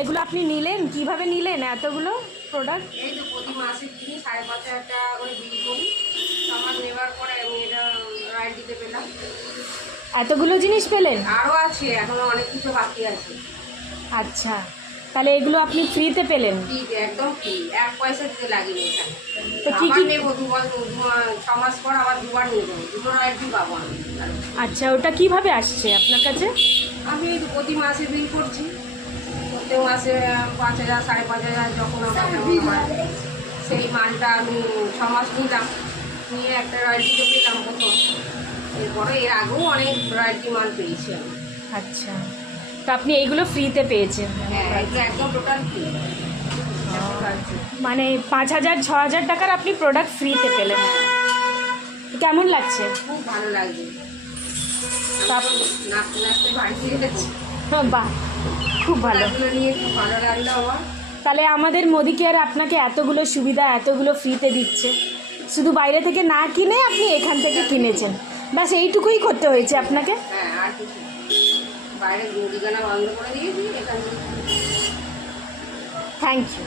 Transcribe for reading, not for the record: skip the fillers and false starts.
এগুলো আপনি নিলেন কিভাবে নিলেন এতগুলো প্রোডাক্ট? এই তো প্রতি মাসে কিনি 5,500 টাকা করে বিল করি। আমার নেওয়ার পরে আমি এটা রয়্যালটিতে পেলাম। এতগুলো জিনিস পেলেন? আরও আছে, এখনো অনেক কিছু বাকি আছে। আচ্ছা, তাহলে এগুলো আপনি ফ্রিতে পেলেন? ফ্রিতে, একদম ফ্রি, 1 পয়সা দিতে লাগেনি এখানে। তো কি আবার কি নেবো 6 মাস পর আবার দুবার নেবো, দুটো রয়্যালটি পাবো আমি। আচ্ছা, ওটা কিভাবে আসছে আপনার কাছে? আমি এই তো প্রতি মাসে বিল করছি, প্রত্যেক মাসে 5,000 5,500 যখন আমার যেমন হয় সেই মালটা আমি 6 মাস নিলাম, নিয়ে একটা রয়্যালটিতে পেলাম প্রথম। এরপরে এর আগেও অনেক রয়্যালটি মাল পেয়েছি আমি। আচ্ছা, তো আপনি এইগুলো ফ্রিতে পেয়েছেন? হ্যাঁ, এগুলো একদম টোটাল ফ্রি। মানে 5,000 6,000 টাকার আপনি প্রোডাক্ট ফ্রিতে পেলেন। কেমন লাগছে? খুব ভালো লাগছে। তাপ- নাচতে নাচতে বাড়ি ফিরে গেছি। বাহ, খুব ভালো। এগুলো নিয়ে খুব ভালো লাগলো আমার। তাহলে আমাদের মোদি কেয়ার আপনাকে এতগুলো সুবিধা এতগুলো ফ্রিতে দিচ্ছে, শুধু বাইরে থেকে না কিনে আপনি এখান থেকে কিনেছেন, ব্যাস এইটুকুই করতে হয়েছে আপনাকে। হ্যাঁ, আর কিছু বাইরে মুদিখানা বন্ধ করে দিয়েছি, এখান থেকে। Thank you.